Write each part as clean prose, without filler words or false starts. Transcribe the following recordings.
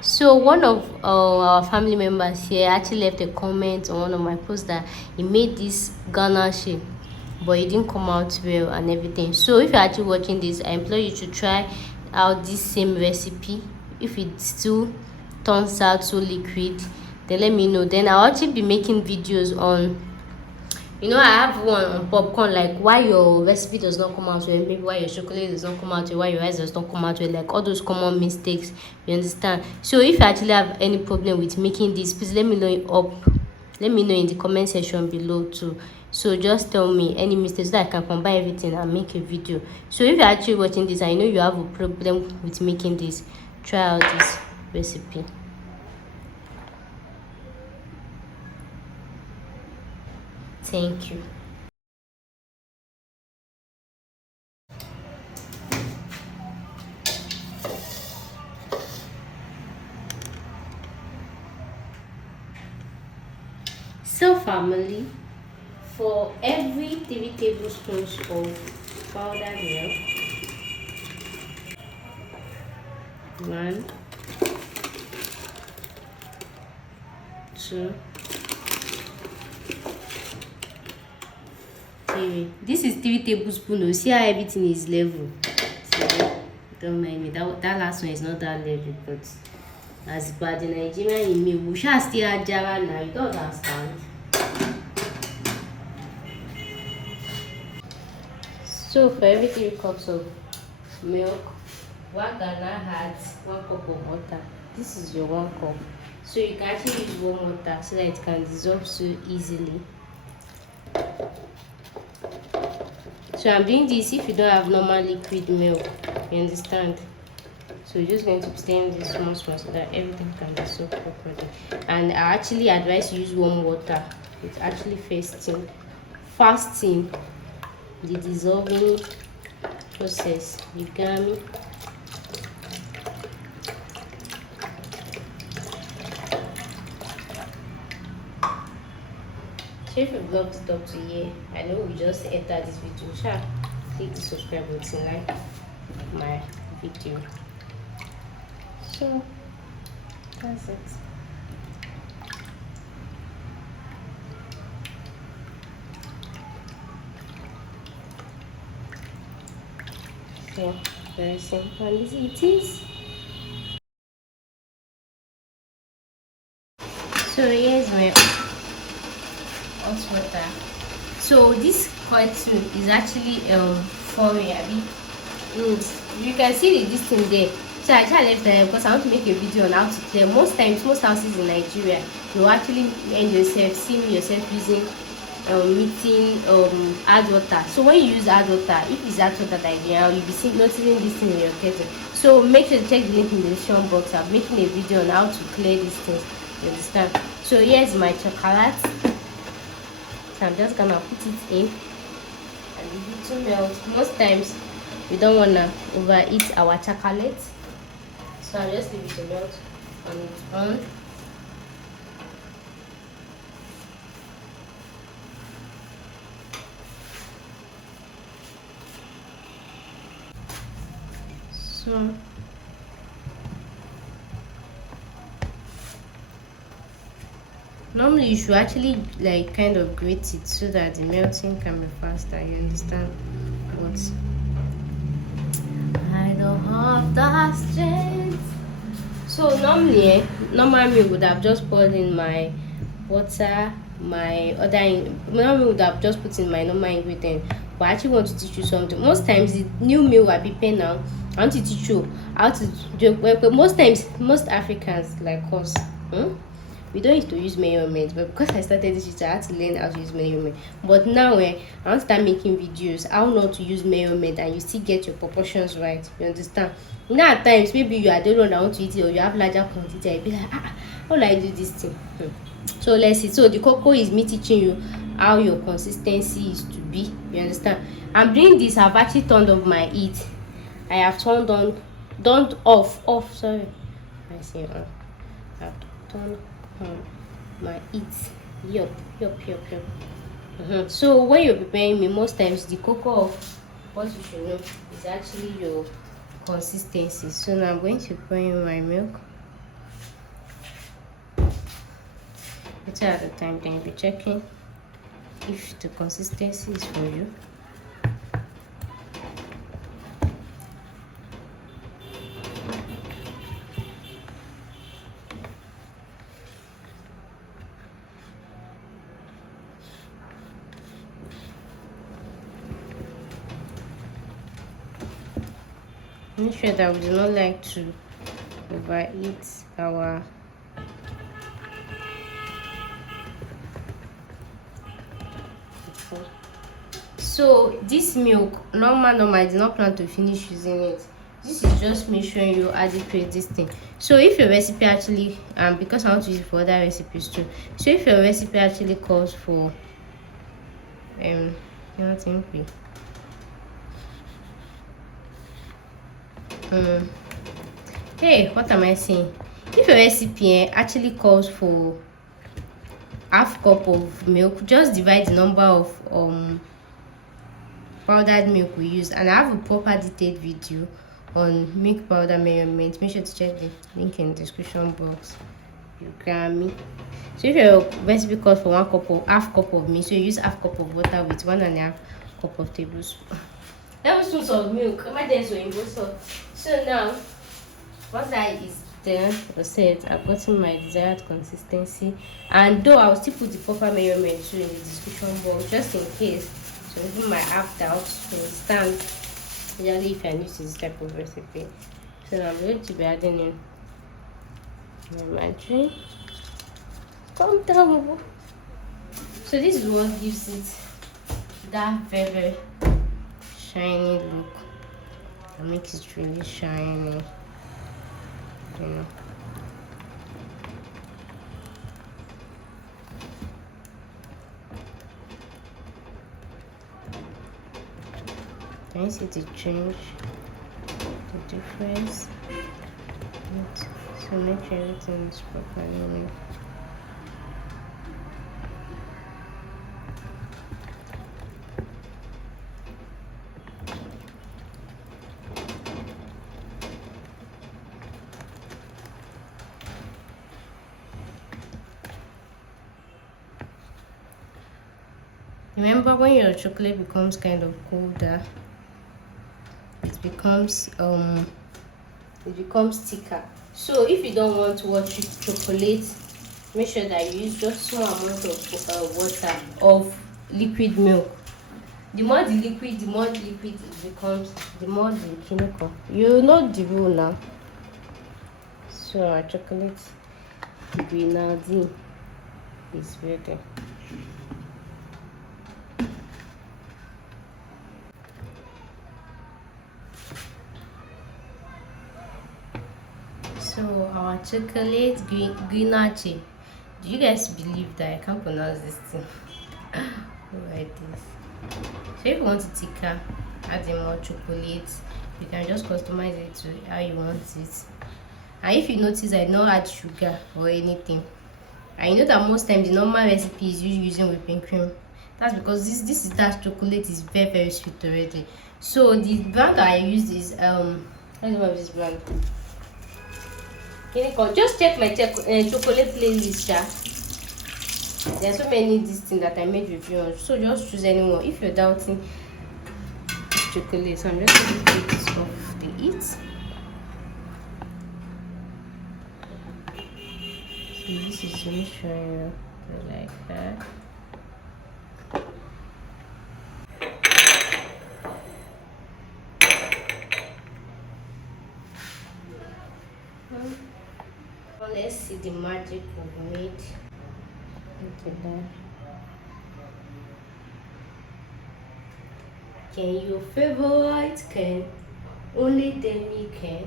So one of our family members here actually left a comment on one of my posts that he made this Ganache, but it didn't come out well and everything. So if you're actually watching this, I implore you to try out this same recipe. If it still turns out so liquid, then let me know. Then I'll actually be making videos on, I have one on popcorn, like why your recipe does not come out well, maybe why your chocolate does not come out well, why your rice does not come out well, like all those common mistakes, you understand? So if you actually have any problem with making this, please let me know in the comment section below too. So just tell me any mistakes so that I can combine everything and make a video. So if you're actually watching this, I know you have a problem with making this, try out this recipe. Thank you. So family, for every 3 tablespoons of powdered milk, 1, 2, 3. This is 3 tablespoons. Oh, see how everything is level. See, don't mind me. That last one is not that level, but as bad in Nigeria in me, we shall still have Java now. You don't understand. So for every 3 cups of milk, one Ghana has 1 cup of water. This is your 1 cup. So you can actually use warm water so that it can dissolve so easily. So I'm doing this if you don't have normal liquid milk, you understand? So you're just going to stir this small so that everything can dissolve properly. And I actually advise you use warm water. It's actually fasting the dissolving process. You got me? So if you've loved it up to here, I know we just entered this video. Sure, click the subscribe button, like my video. So that's it. So very simple and easy it is. So here's my hot water. So this cartoon is actually foreign. You can see this thing there. So I just left there because I want to make a video on how to clear. Most times, most houses in Nigeria, you actually end yourself seeing yourself using meeting hard water. So when you use hard water, if it's hard water that you'll be noticing this thing in your kettle. So make sure to check the link in the description box. I'm making a video on how to clear these things. You understand? So here's my chocolate. So I'm just gonna put it in and leave it to melt. Most times we don't wanna overheat our chocolate. So I'll just leave it to melt on its own. So normally you should actually like kind of grate it so that the melting can be faster, you understand? But I don't have that strength. So normally normally would have just poured in my water, normally would have just put in my normal ingredient, but I actually want to teach you something. Most times the new meal I prepare now, I want to teach you how to do. But most times most Africans like us, we don't used to use measurement, but because I started this I had to learn how to use measurement. But now I want to start making videos how not to use measurement and you still get your proportions right, you understand? Now at times maybe you are the one that want to eat it or you have larger quantity, I be like how will I do this thing? So let's see. So the cocoa is me teaching you how your consistency is to be, you understand? I'm doing this. I've actually turned off my heat. I have turned off, sorry, I say I've turned my heat. Yup. So when you're preparing me, most times the cocoa of what you should know is actually your consistency. So now I'm going to pour in my milk. Later at the time, then you'll be checking if the consistency is for you. Make sure that we do not like to overeat our food. So this milk, normal, I did not plan to finish using it. This is just me showing you how to create this thing. So if your recipe actually, because I want to use it for other recipes too. So if your recipe actually calls for nothing free. Hey, what am I saying? If your recipe actually calls for half cup of milk, just divide the number of powdered milk we use, and I have a proper detailed video on milk powder measurement. Make sure to check the link in the description box. You can me. So if your recipe calls for half cup of milk, so you use half cup of water with 1.5 cup of tablespoon. Tablespoons of milk. So now, once that is done or set, I've gotten my desired consistency, and though I'll still put the proper measurement too in the description box just in case. So even my app out to understand, especially if you're new to this type of recipe. So now I'm going to be adding in my margarine. Calm down. So this is what gives it that very shiny look. It makes it really shiny. You know. Can you see the change, the difference? So make sure everything is properly made. Remember, when your chocolate becomes kind of colder, it becomes thicker. So if you don't want watery chocolate, make sure that you use just small amount of water, of liquid milk. The more the liquid it becomes, the more the chemical. You know the rule now. So our chocolate grenadine is ready. So our chocolate Ganache. Do you guys believe that I can't pronounce this thing? Like this. So if you want it thicker, add in more chocolate. You can just customize it to how you want it. And if you notice, I don't add sugar or anything. And you know that most times the normal recipe is using whipping cream. That's because this is that chocolate is very sweet already. So the brand that I use is what's the name of this brand? Just check my chocolate playlist, there are so many these things that I made review on, so just choose anyone if you're doubting chocolate. So I'm just going to take this off the heat. So this is me showing you like that. Well, let's see the magic we've made into that. Can you favorite can? Only them you can.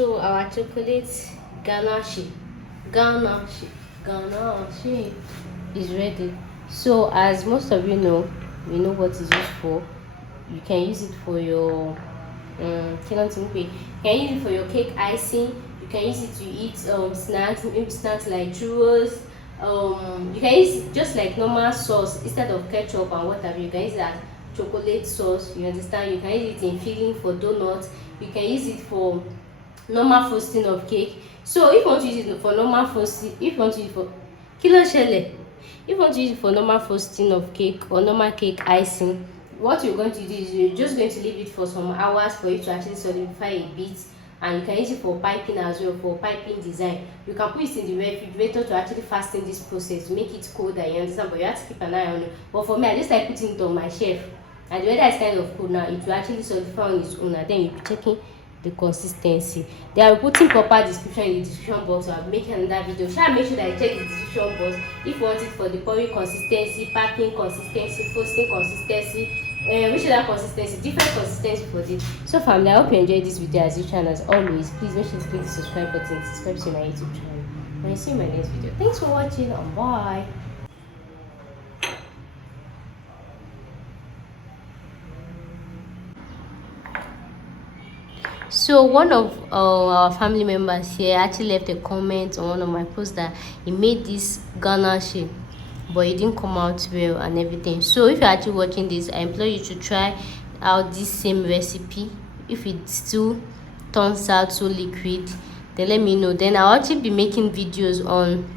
So our chocolate ganache, ganache, ganache is ready. So as most of you know what is used for. You can use it for your you can use it for your cake icing. You can use it to eat snacks, maybe snacks like churros. You can use it just like normal sauce instead of ketchup and whatever. You can use it as chocolate sauce. You understand? You can use it in filling for donuts. You can use it for normal frosting of cake. So if you want to use it for normal frosting, if you want to use it for kilo shele, if you want to use it for normal frosting of cake or normal cake icing, what you're going to do is you're just going to leave it for some hours for it to actually solidify a bit. And you can use it for piping as well, for piping design. You can put it in the refrigerator to actually fasten this process, to make it colder, you understand, but you have to keep an eye on it. But for me, I just like putting it on my shelf, and the weather is kind of cold now, it will actually solidify on its own, and then you'll be checking the consistency. They are putting proper description in the description box, so I'll be making another video. Shall make sure that I check the description box if you want it for the pouring consistency, packing consistency, frosting consistency, which other consistency, different consistency for this. So family, I hope you enjoyed this video as usual, and as always, please make sure to click the subscribe button, subscribe to my YouTube channel, and I'll see you in my next video. Thanks for watching, and bye. So one of our family members here actually left a comment on one of my posts that he made this ganache, but it didn't come out well and everything. So if you're actually watching this, I implore you to try out this same recipe. If it still turns out so liquid, then let me know. Then I'll actually be making videos on,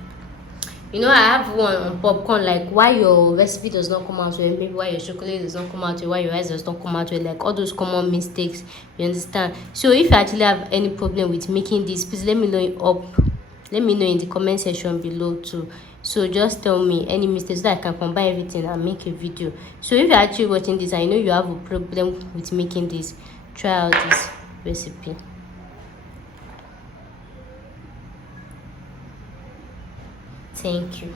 I have one on popcorn, like why your recipe does not come out well, maybe why your chocolate does not come out well, why your rice does not come out well, like all those common mistakes, you understand. So if you actually have any problem with making this, please let me know in the comment section below too. So just tell me any mistakes so that I can combine everything and make a video. So if you're actually watching this, I know you have a problem with making this, try out this recipe. Thank you.